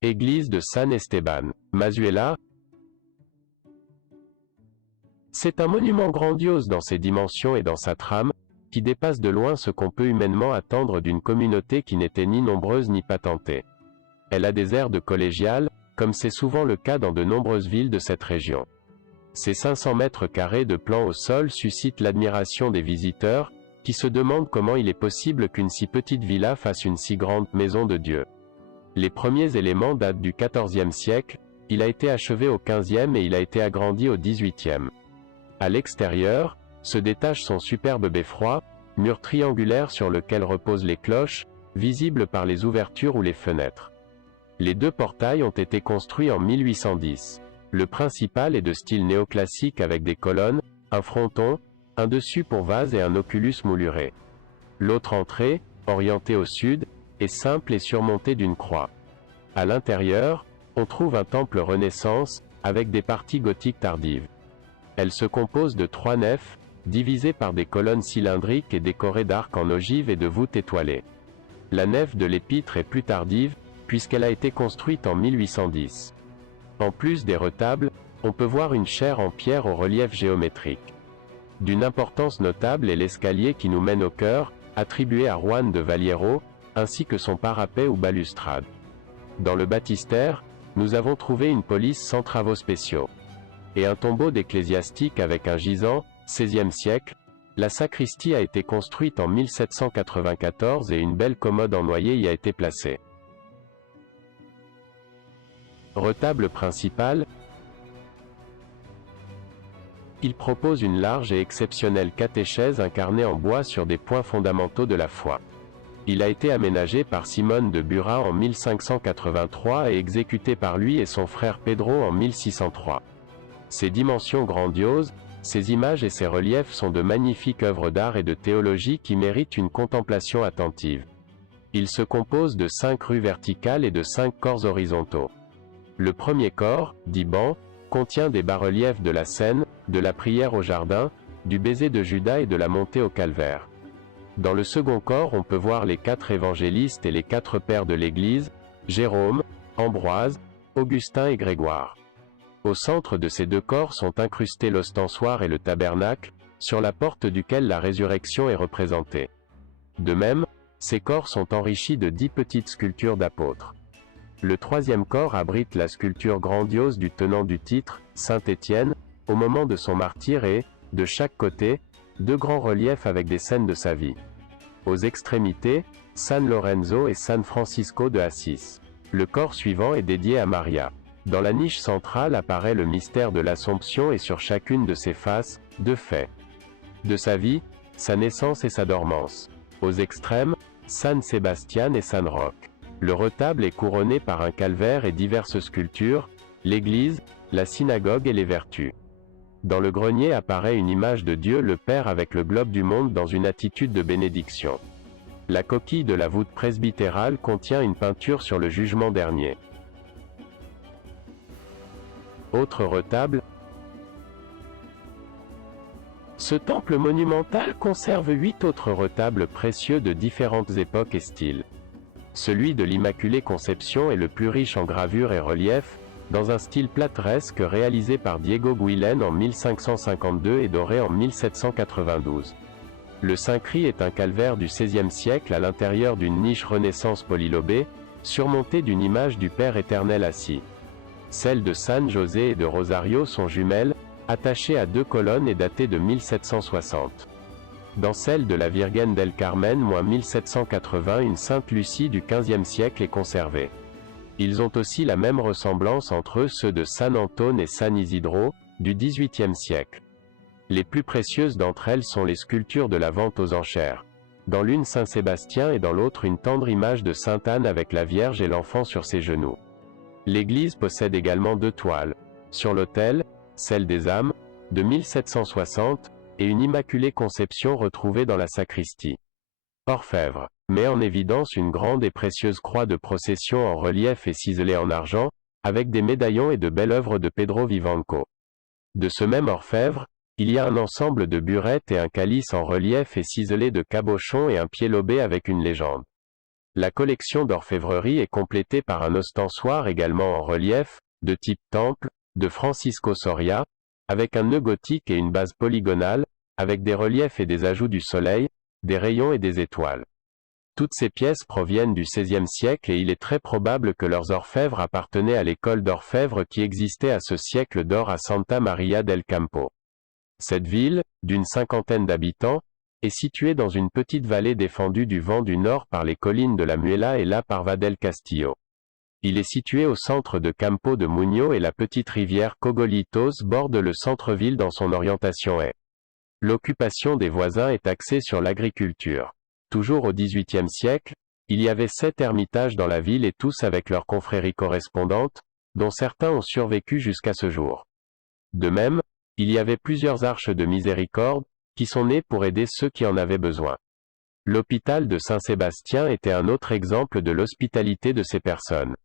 Église de San Esteban, Mazuela. C'est un monument grandiose dans ses dimensions et dans sa trame, qui dépasse de loin ce qu'on peut humainement attendre d'une communauté qui n'était ni nombreuse ni patentée. Elle a des airs de collégiale, comme c'est souvent le cas dans de nombreuses villes de cette région. Ses 500 mètres carrés de plan au sol suscitent l'admiration des visiteurs, qui se demandent comment il est possible qu'une si petite villa fasse une si grande maison de Dieu. Les premiers éléments datent du XIVe siècle, il a été achevé au XVe et il a été agrandi au XVIIIe. À l'extérieur, se détache son superbe beffroi, mur triangulaire sur lequel reposent les cloches, visibles par les ouvertures ou les fenêtres. Les deux portails ont été construits en 1810. Le principal est de style néoclassique avec des colonnes, un fronton, un dessus pour vase et un oculus mouluré. L'autre entrée, orientée au sud, est simple et surmontée d'une croix. À l'intérieur, on trouve un temple Renaissance, avec des parties gothiques tardives. Elle se compose de 3 nefs, divisées par des colonnes cylindriques et décorées d'arcs en ogive et de voûtes étoilées. La nef de l'épître est plus tardive, puisqu'elle a été construite en 1810. En plus des retables, on peut voir une chaire en pierre au relief géométrique. D'une importance notable est l'escalier qui nous mène au chœur, attribué à Juan de Vallejo, ainsi que son parapet ou balustrade. Dans le baptistère, nous avons trouvé une police sans travaux spéciaux. Et un tombeau d'ecclésiastique avec un gisant, XVIe siècle. La sacristie a été construite en 1794 et une belle commode en noyer y a été placée. Retable principal. Il propose une large et exceptionnelle catéchèse incarnée en bois sur des points fondamentaux de la foi. Il a été aménagé par Simone de Bura en 1583 et exécuté par lui et son frère Pedro en 1603. Ses dimensions grandioses, ses images et ses reliefs sont de magnifiques œuvres d'art et de théologie qui méritent une contemplation attentive. Il se compose de 5 rues verticales et de 5 corps horizontaux. Le premier corps, dit banc, contient des bas-reliefs de la scène, de la prière au jardin, du baiser de Judas et de la montée au calvaire. Dans le second corps on peut voir les 4 évangélistes et les 4 pères de l'Église, Jérôme, Ambroise, Augustin et Grégoire. Au centre de ces 2 corps sont incrustés l'ostensoir et le tabernacle, sur la porte duquel la résurrection est représentée. De même, ces corps sont enrichis de 10 petites sculptures d'apôtres. Le troisième corps abrite la sculpture grandiose du tenant du titre, Saint Étienne, au moment de son martyre et, de chaque côté, 2 grands reliefs avec des scènes de sa vie. Aux extrémités, San Lorenzo et San Francisco de Assis. Le corps suivant est dédié à Maria. Dans la niche centrale apparaît le mystère de l'Assomption et sur chacune de ses faces, 2 faits. De sa vie, sa naissance et sa dormance. Aux extrêmes, San Sébastien et San Roch. Le retable est couronné par un calvaire et diverses sculptures, l'église, la synagogue et les vertus. Dans le grenier apparaît une image de Dieu le Père avec le globe du monde dans une attitude de bénédiction. La coquille de la voûte presbytérale contient une peinture sur le jugement dernier. Autre retable. Ce temple monumental conserve 8 autres retables précieux de différentes époques et styles. Celui de l'Immaculée Conception est le plus riche en gravures et reliefs, dans un style plateresque réalisé par Diego Guillen en 1552 et doré en 1792. Le Saint-Cry est un calvaire du XVIe siècle à l'intérieur d'une niche Renaissance polylobée, surmontée d'une image du Père éternel assis. Celles de San José et de Rosario sont jumelles, attachées à 2 colonnes et datées de 1760. Dans celle de la Virgen del Carmen -1780 une Sainte Lucie du XVe siècle est conservée. Ils ont aussi la même ressemblance entre eux ceux de San Antone et San Isidro, du XVIIIe siècle. Les plus précieuses d'entre elles sont les sculptures de la vente aux enchères. Dans l'une Saint Sébastien et dans l'autre une tendre image de Sainte Anne avec la Vierge et l'enfant sur ses genoux. L'église possède également 2 toiles. Sur l'autel, celle des âmes, de 1760, et une Immaculée Conception retrouvée dans la sacristie. Orfèvre met en évidence une grande et précieuse croix de procession en relief et ciselée en argent, avec des médaillons et de belles œuvres de Pedro Vivanco. De ce même orfèvre, il y a un ensemble de burettes et un calice en relief et ciselé de cabochons et un pied lobé avec une légende. La collection d'orfèvrerie est complétée par un ostensoir également en relief, de type temple, de Francisco Soria, avec un nœud gothique et une base polygonale, avec des reliefs et des ajouts du soleil, des rayons et des étoiles. Toutes ces pièces proviennent du XVIe siècle et il est très probable que leurs orfèvres appartenaient à l'école d'orfèvres qui existait à ce siècle d'or à Santa Maria del Campo. Cette ville, d'une 50aine d'habitants, est située dans une petite vallée défendue du vent du nord par les collines de la Muela et la Parva del Castillo. Il est situé au centre de Campo de Muño et la petite rivière Cogolitos borde le centre-ville dans son orientation est. L'occupation des voisins est axée sur l'agriculture. Toujours au XVIIIe siècle, il y avait 7 ermitages dans la ville et tous avec leurs confréries correspondantes, dont certains ont survécu jusqu'à ce jour. De même, il y avait plusieurs arches de miséricorde, qui sont nées pour aider ceux qui en avaient besoin. L'hôpital de Saint-Sébastien était un autre exemple de l'hospitalité de ces personnes.